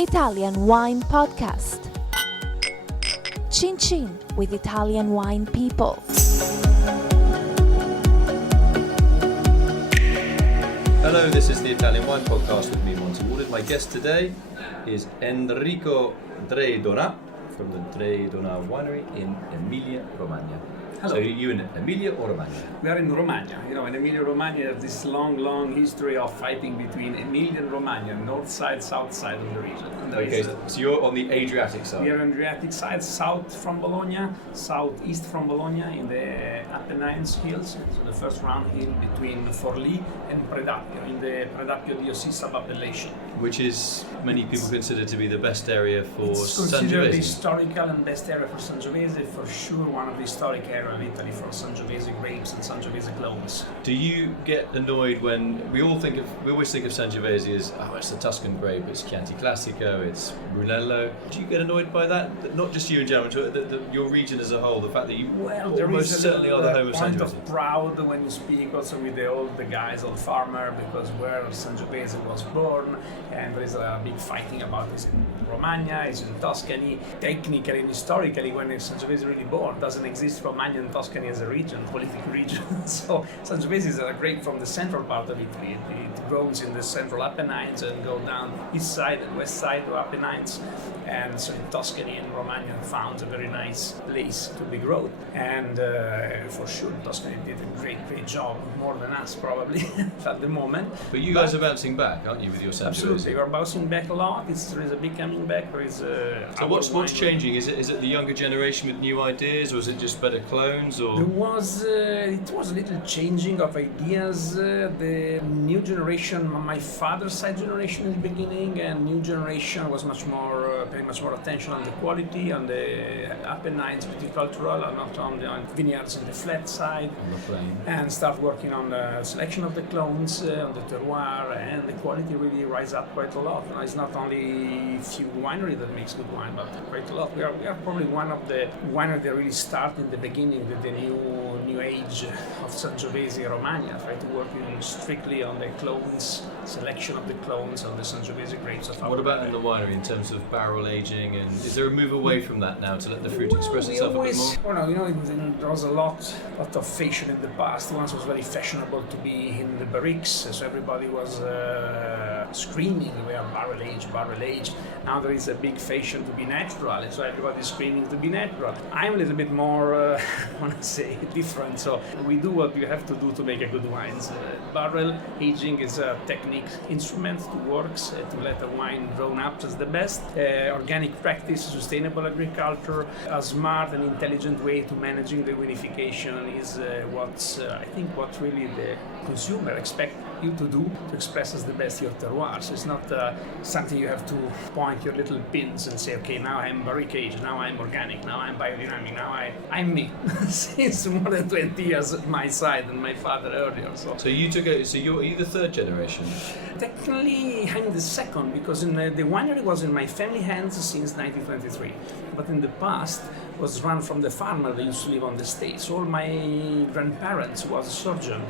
Italian Wine Podcast. Chin Chin with Italian wine people. Hello, this is the Italian Wine Podcast with me, Monty Waldin. My guest today is Enrico Drei Donà from the Drei Donà Winery in Emilia-Romagna. Hello. So you in Emilia or Romagna? We are in Romagna. You know, in Emilia-Romagna, there's this long history of fighting between Emilia and Romagna, north side, south side of the region. And Okay, so you're on the Adriatic side. we are on the Adriatic side, south from Bologna, southeast from Bologna, in the Apennines hills. So the first round hill between Forlì and Predappio, in the Predappio DOC sub-appellation. Which is many people consider to be the best area for It's considered the Sangiovese. historical and best area for Sangiovese, for sure one of the historic areas in Italy for Sangiovese grapes and Sangiovese clones. Do you get annoyed when we always think of Sangiovese as, oh, it's the Tuscan grape, it's Chianti Classico, it's Brunello. Do you get annoyed by that? Not just you in general, your region as a whole, the fact that you almost certainly are the home of point Sangiovese. of proud when you speak also with the guys, old farmer, because where Sangiovese was born, and there is a big fighting about this in Romagna, it's in Tuscany. Technically and historically, when Sangiovese really born, doesn't exist Romagna and Tuscany as a region, political region. So Sangiovese is a grape from the central part of Italy. It grows in the central Apennines and go down east side and west side of Apennines. And so in Tuscany and Romagna found a very nice place to be grown. And for sure, Tuscany did a great job, more than us probably at the moment. But you guys are bouncing back, aren't you, with your Sangiovese? Absolutely, we're bouncing back a lot. There is a big coming back. There is. So what's changing? Is it the younger generation with new ideas, or is it just better clones? Or It was a little changing of ideas. The new generation, my father's side generation in the beginning, and new generation was much more paying much more attention on the quality, on the Apennines viticultural, and not on the vineyards in the flat side, on the plain? and start working on the selection of the clones, on the terroir, and the quality really rise up quite a lot. It's not only few winery that makes good wine, but quite a lot. We are probably one of the winery that really start in the beginning with the new age of Sangiovese Romagna, try to work strictly on the clones, selection of the clones on the Sangiovese grapes of our What about in the winery in terms of barrel aging, and is there a move away from that now to let the fruit express itself a bit more? There was a lot of fashion in the past. Once it was very fashionable to be in the barriques, so everybody was screaming, we are barrel age. Now there is a big fashion to be natural, and so everybody's screaming to be natural. I'm a little bit more, I want to say, different. So we do what we have to do to make a good wine. Barrel aging is a technique instrument to works to let a wine grown up as the best. Organic practice, sustainable agriculture, a smart and intelligent way to managing the vinification is I think what really the consumer expect you to do to express as the best your terroir. So it's not something you have to point your little pins and say, okay, now I'm barrique aged, now I'm organic, now I'm biodynamic, now I'm me. Since more than 20 years at my side and my father earlier. So Are you the third generation? technically, I'm the second, because the winery was in my family hands since 1923. But in the past, was run from the farmer that used to live on the estate. So all my grandparents was a surgeon.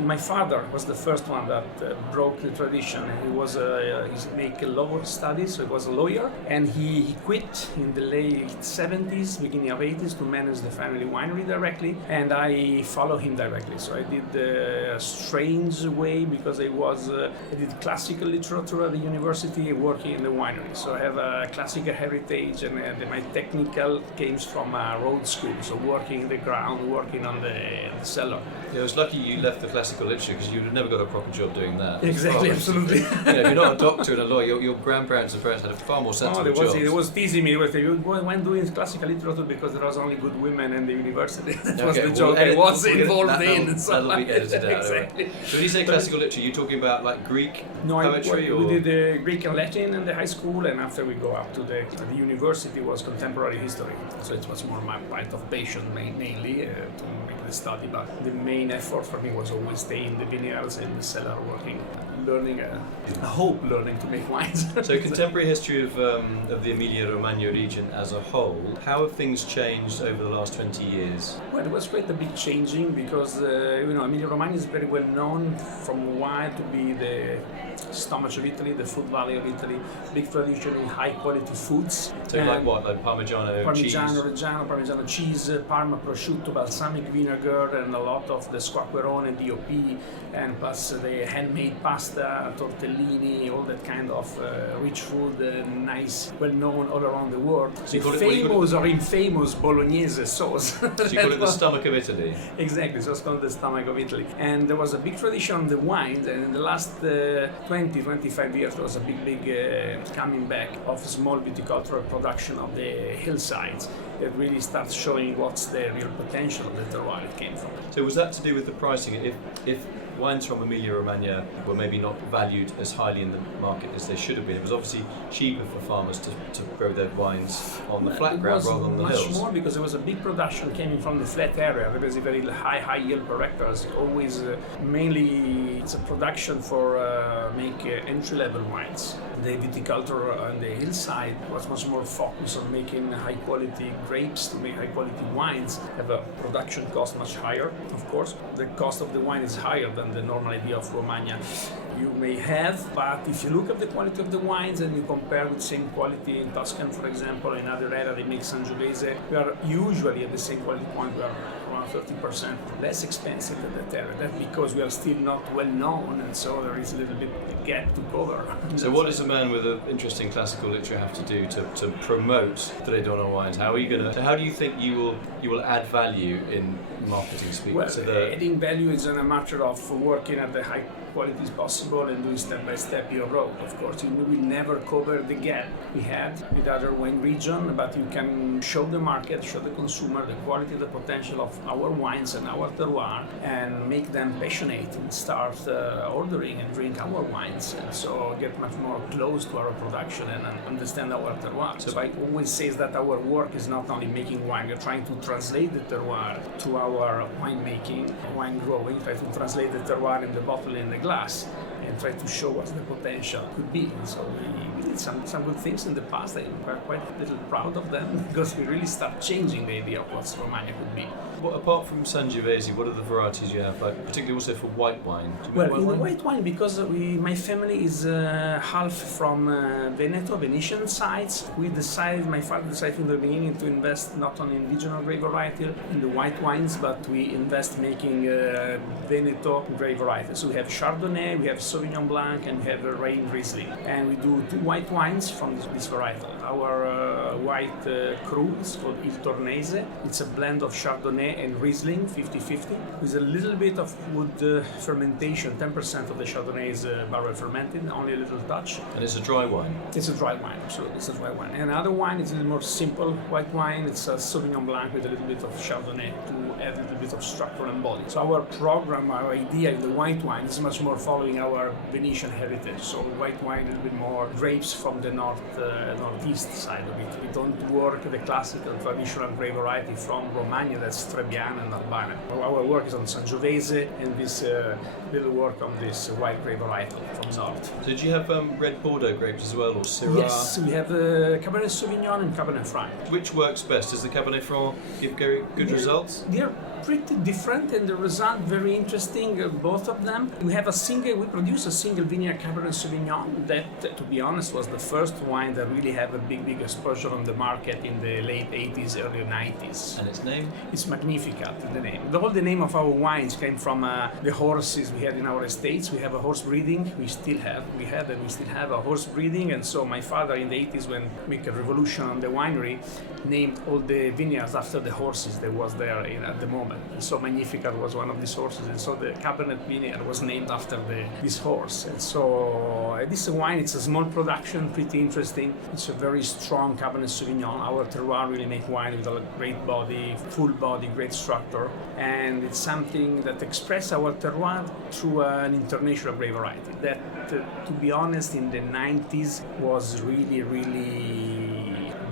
My father was the first one that broke the tradition. He was he make law studies, so he was a lawyer, and he quit in the late 70s, beginning of 80s to manage the family winery directly, and I follow him directly. So I did a strange way, because I did classical literature at the university, working in the winery. So I have a classical heritage, and my technical came from road school, so working in the ground, working on the cellar. Yeah, it was lucky you left the classical literature, because you would have never got a proper job doing that. Exactly, absolutely. If you're not a doctor and a lawyer, your grandparents and parents had a far more sensible jobs. They was teasing me. When doing classical literature, because there was only good women in the university. That was the joke I was involved in. That'll be edited out. Exactly. Right? So when you say classical literature, you're talking about like Greek poetry? We did Greek and Latin in the high school, and after we go up to the university was contemporary history. So it was more my part of passion mainly to make the study, but the main effort for me was always stay in the vineyards, in the cellar, working, learning, learning to make wines. So contemporary history of the Emilia-Romagna region as a whole, how have things changed over the last 20 years? Well, it was quite a big changing because Emilia-Romagna is very well known from wine to be the stomach of Italy, the food valley of Italy, big tradition in high quality foods. So like what, like Parmigiano cheese? Reggiano, Parmigiano cheese, Parma prosciutto, balsamic vinegar, and a lot of the squacquerone, DOP, and plus the handmade pasta, tortellini, all that kind of rich food, nice, well known all around the world. So the famous or infamous Bolognese sauce. So you call it the stomach of Italy? Exactly, so it's called the stomach of Italy. And there was a big tradition on the wines, and in the last 20-25 years there was a big coming back of small viticultural production of the hillsides that really starts showing what's the real potential of the terroir it came from. So was that to do with the pricing? If wines from Emilia-Romagna were maybe not valued as highly in the market as they should have been, it was obviously cheaper for farmers to grow their wines on the flat ground rather than the hills. Much more because there was a big production coming from the flat area, because it's very high yield per hectare. Always mainly it's a production for make entry-level wines. The viticulture on the hillside was much more focused on making high-quality grapes to make high-quality wines. Have a production cost much higher, of course. The cost of the wine is higher than the normal idea of Romagna you may have, but if you look at the quality of the wines and you compare with same quality in Tuscan, for example, in other area they make Sangiovese, we are usually at the same quality point, we are around 30% less expensive than that area. That's because we are still not well known, and so there is a little bit gap to cover. So what does a man with an interesting classical literature have to do to promote Drei Donà wines? How are you going to? So how do you think you will add value in marketing speak? Well, so adding value is a matter of working at the high quality as possible and doing step by step your road. Of course, you will never cover the gap we had with other wine region, but you can show the market, show the consumer the quality, the potential of our wines and our terroir, and make them passionate and start ordering and drink our wines, and so get much more close to our production and understand our terroir. So I always say that our work is not only making wine, we're trying to translate the terroir to our winemaking, wine growing, try to translate the terroir in the bottle, in the glass, and try to show what the potential could be. And so we did some good things in the past. I'm quite a little proud of them because we really start changing the idea of what Romagna could be. What, apart from Sangiovese, what are the varieties you have, like particularly also for white wine? Well, in the white wine, because my family is half from Veneto, Venetian sides, my father decided from the beginning to invest not on indigenous grape variety in the white wines, but we invest making Veneto grape varieties. So we have Chardonnay, we have Sauvignon Blanc, and we have Rhine Riesling. And we do 2 white wines from this varietal. Our white cru is called Il Tornese. It's a blend of Chardonnay and Riesling, 50-50, with a little bit of wood fermentation. 10% of the Chardonnay is barrel fermented, only a little touch. And it's a dry wine? It's a dry wine, absolutely. It's a dry wine. And another wine is a little more simple white wine. It's a Sauvignon Blanc with a little bit of Chardonnay to add a little bit of structure and body. So our program, our idea in the white wine is much more following our Venetian heritage. So white wine, a little bit more grapes from the northeast side of it. We don't work the classical traditional grape variety from Romagna, that's Trebbiano and Albano. Our work is on Sangiovese and this little work on this white grape varietal from north. So do you have red Bordeaux grapes as well, or Syrah? Yes, we have Cabernet Sauvignon and Cabernet Franc. Which works best? Does the Cabernet Franc give very good results? They're pretty different and the result very interesting, both of them. We produce a single vineyard Cabernet Sauvignon that, to be honest, was the first wine that really had a big exposure on the market in the late 80s, early 90s. And its name? It's Magnificat, the name. The name of our wines came from the horses we had in our estates. We have a horse breeding, we still have a horse breeding, and so my father in the 80s, when we make a revolution on the winery, named all the vineyards after the horses that was there at the moment. And so Magnificat was one of these horses, and so the Cabernet vineyard was named after this horse. And so this wine, it's a small production, pretty interesting. It's a very strong Cabernet Sauvignon. Our terroir really make wine with a great body, full body, great structure, and it's something that expresses our terroir through an international grape variety that, to be honest, in the 90s was really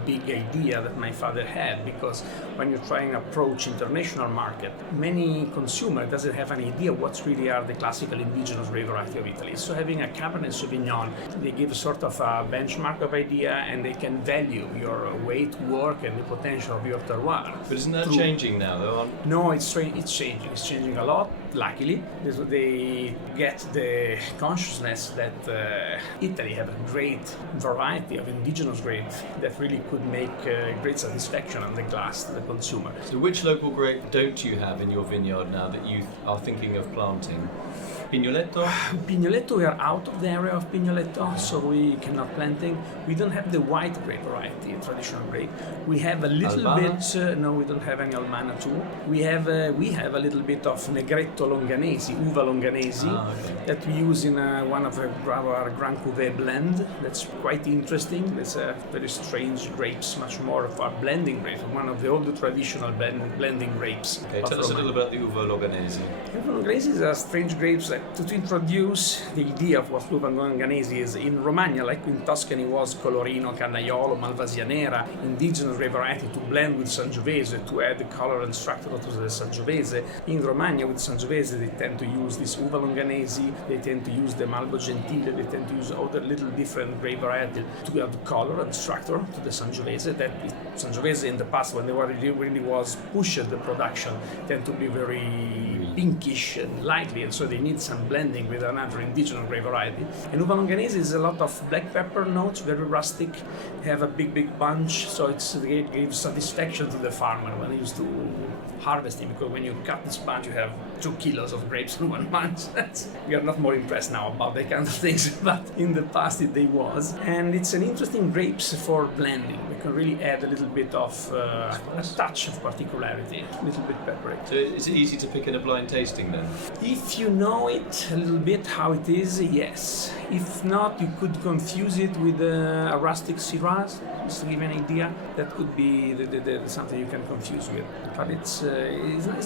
big idea that my father had, because when you try and approach international market, many consumer doesn't have an idea what really are the classical indigenous grape variety of Italy. So having a Cabernet Sauvignon, they give sort of a benchmark of idea, and they can value your weight, work, and the potential of your terroir. But isn't that changing now, though? No, it's changing. It's changing a lot. Luckily, they get the consciousness that Italy have a great variety of indigenous grapes that really could make great satisfaction on the glass to the consumer. So which local grape don't you have in your vineyard now that you are thinking of planting? Pignoletto? Pignoletto, we are out of the area of Pignoletto, so we cannot planting. We don't have the white grape variety, traditional grape. We have a little Albana? bit, no, we don't have any Albana too. We have a little bit of Negretto Longanesi, Uva Longanesi, that we use in one of our Grand Cuvée blend. That's quite interesting. It's a very strange grapes, much more of a blending grape, one of the older traditional blending grapes. Okay, tell us a little about the Uva Longanesi. Uva Longanesi is a strange grapes to introduce the idea of what Uva Longanesi is. In Romagna, like in Tuscany was Colorino, Cannaiolo, Malvasia Nera, indigenous grape variety to blend with Sangiovese to add the color and structure to the Sangiovese. In Romagna with Sangiovese they tend to use this Uva Longanesi, they tend to use the Malvo Gentile, they tend to use other little different grape variety to add color and structure to the Sangiovese. Sangiovese in the past, when they were really was pushed the production, tend to be very pinkish and lightly, and so they need some blending with another indigenous grape variety. And Uva Longanesi is a lot of black pepper notes, very rustic, have a big bunch, so it gives satisfaction to the farmer when he used to harvesting, because when you cut this bunch you have 2 kilos of grapes in 1 month. We are not more impressed now about that kind of things, but in the past it was. And it's an interesting grapes for blending. We can really add a little bit of a touch of particularity, a little bit peppery. So is it easy to pick in a blind tasting then? If you know it a little bit how it is, yes. If not, you could confuse it with a rustic Shiraz, just to give you an idea. That could be something you can confuse with. But it's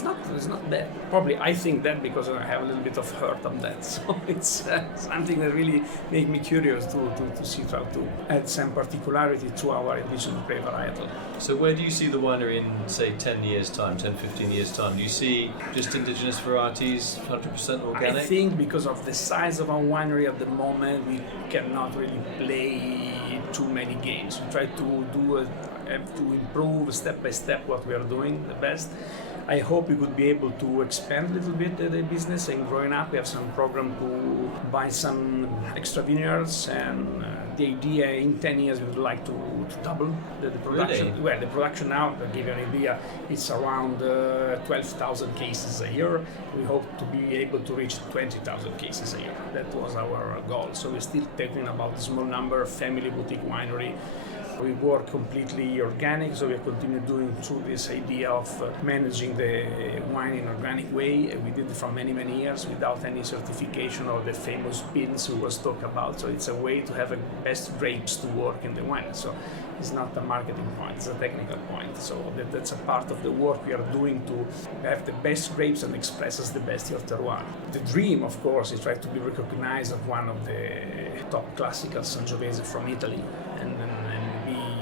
not bad. Probably I think that because I have a little bit of hurt on that. So it's something that really makes me curious to see how to add some particularity to our indigenous grape varietal. So where do you see the winery in, say, 10 years' time, 10, 15 years' time? Do you see just indigenous varieties, 100% organic? I think because of the size of our winery at the moment, we cannot really play too many games. We try to have to improve step by step what we are doing the best. I hope we could be able to expand a little bit the business, and growing up we have some program to buy some extra vineyards, and the idea in 10 years we would like to double the production. Really? Well, the production now, to give you an idea, it's around 12,000 cases a year. We hope to be able to reach 20,000 cases a year. That was our goal. So we're still talking about a small number, family boutique winery. We work completely organic, so we continue doing through this idea of managing the wine in an organic way. We did it for many years without any certification or the famous bins we was talking about. So it's a way to have the best grapes to work in the wine. So it's not a marketing point, it's a technical point. So that's a part of the work we are doing to have the best grapes and express as the best your terroir. The dream, of course, is try to be recognized as one of the top classical Sangiovese from Italy, and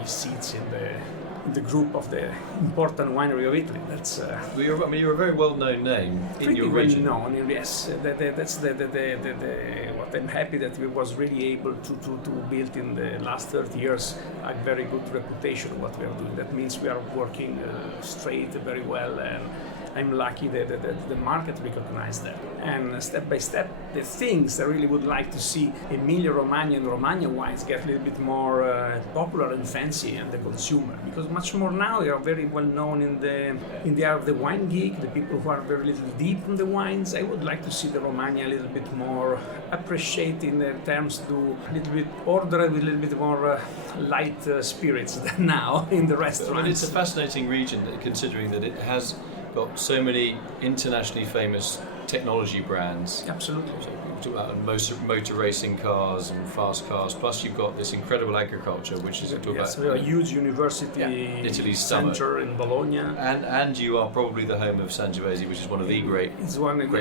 seats in the group of the important winery of Italy. That's You're a very well-known name in your region. Pretty well known, yes. That's what I'm happy that we was really able to build in the last 30 years a very good reputation of what we are doing. That means we are working straight very well, and I'm lucky that the market recognized that. And step by step, the things I really would like to see Emilia-Romagna and Romagna wines get a little bit more popular and fancy and the consumer, because much more now they are very well known in the area of the wine geek, the people who are very little deep in the wines. I would like to see the Romagna a little bit more appreciated in the terms to a little bit ordered with a little bit more light spirits than now in the restaurants. I mean, it's a fascinating region, considering that it has got so many internationally famous technology brands. Absolutely. talk about motor racing cars and fast cars. Plus, you've got this incredible agriculture, which is a huge university, Italy's center in Bologna, and you are probably the home of Sangiovese, which is one of the great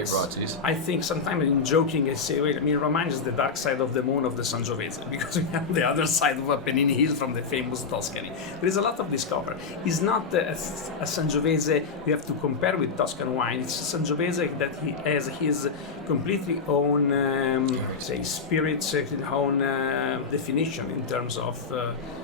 varieties. I think sometimes in joking I say, wait, Emilia-Romagna is the dark side of the moon of the Sangiovese, because we have the other side of Apennine Hills from the famous Tuscany. There is a lot of discovery. It's not a Sangiovese you have to compare with Tuscan wine. It's a Sangiovese that he has his completely own spirits, own definition in terms of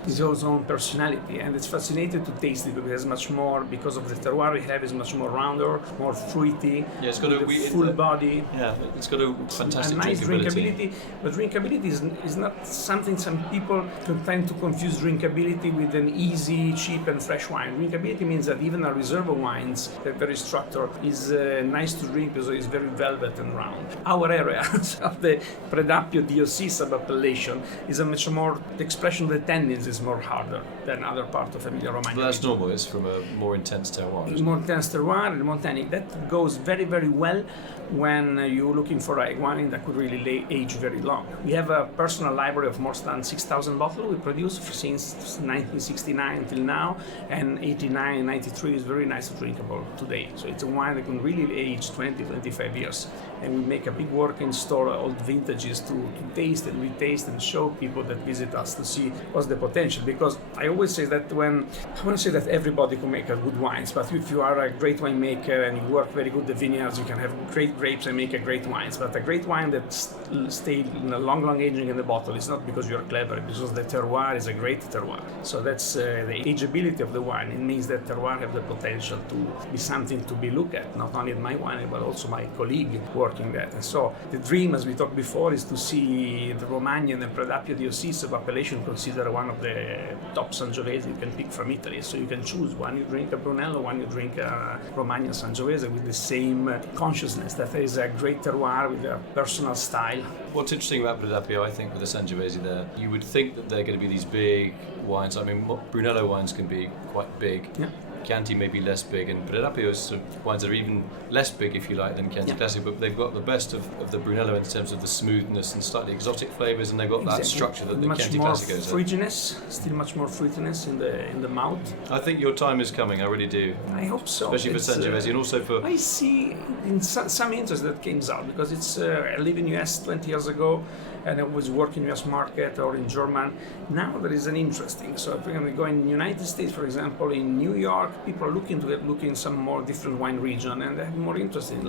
his own personality, and it's fascinating to taste it because it's much more, because of the terroir we have, is much more rounder, more fruity. Yeah, it's got a full body. Yeah, it's got a fantastic nice drinkability. But drinkability is not something some people tend to confuse drinkability with an easy, cheap, and fresh wine. Drinkability means that even a reserve of wines, they're very structured, is nice to drink because it's very velvet and round. Our area of the Predappio DOC sub-appellation is a much more, the expression of the tannins is more harder than other part of Emilia-Romagna. But that's normal, it's from a more intense terroir. More intense terroir, and Montanic. That goes very, very well when you're looking for a wine that could really age very long. We have a personal library of more than 6,000 bottles we produce since 1969 until now, and 89, 93 is very nice drinkable today. So it's a wine that can really age 20, 25 years. And we make a big work in store old vintages to taste and retaste and show people that visit us to see what's the potential. Because I always say that I want to say that everybody can make a good wines, but if you are a great winemaker and you work very good the vineyards, you can have great grapes and make a great wines. But a great wine that stayed in a long aging in the bottle is not because you're clever, because the terroir is a great terroir. So that's the ageability of the wine. It means that terroir have the potential to be something to be looked at, not only in my wine, but also my colleague working that. And so the dream, as we talked before, is to see the Romagna and the Predappio DOC sub-appellation considered one of the top Sangiovese you can pick from Italy. So you can choose one you drink a Brunello, one you drink a Romagna Sangiovese with the same consciousness that there is a great terroir with a personal style. What's interesting about Predappio, I think, with the Sangiovese there, you would think that they're going to be these big wines. I mean, Brunello wines can be quite big. Yeah. Chianti may be less big, and Predappio is sort of wines that are even less big, if you like, than Chianti Classic, but they've got the best of the Brunello in terms of the smoothness and slightly exotic flavours, and they've got that structure that the Chianti Classico has. Still much more fruitiness in the mouth. I think your time is coming, I really do. I hope so. Especially for Sangiovese, and also for... I see in some interest that came out, because it's I live in US 20 years ago, and I was working in US market or in German. Now there is an interesting. So if we're going to go in the United States, for example, in New York, people are looking some more different wine region, and they're more interested in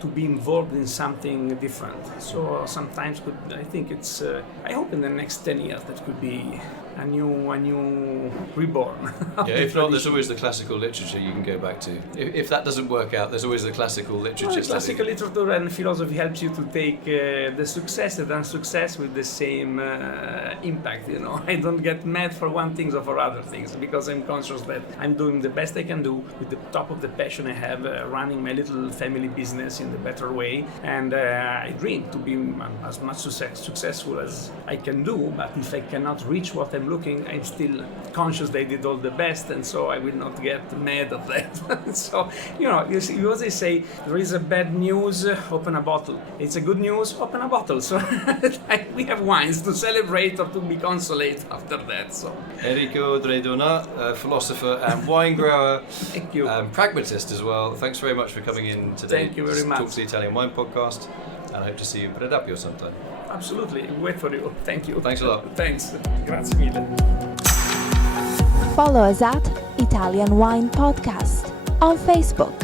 to be involved in something different. So sometimes I think it's. I hope in the next 10 years that could be a new reborn. Yeah, if not, there's always the classical literature you can go back to. If that doesn't work out, there's always the classical literature. Well, classical literature and philosophy helps you to take the success and unsuccess with the same impact. I don't get mad for one thing or for other things, because I'm conscious that I'm doing the best I can do with the top of the passion I have, running my little family business in the better way, and I dream to be as much successful as I can do. But if I cannot reach what I'm looking, I'm still conscious they did all the best, and so I will not get mad at that. So, you always say, there is a bad news, open a bottle. It's a good news, open a bottle. So we have wines to celebrate or to be consolate after that. So Enrico Drei Donà, philosopher and wine grower. Thank you. Pragmatist as well. Thanks very much for coming in today. Thank you very much. Talk to the Italian Wine Podcast, and I hope to see you in Predappio sometime. Absolutely. Wait for you. Thank you. Thanks a lot. Thanks. Grazie mille. Follow us at Italian Wine Podcast on Facebook.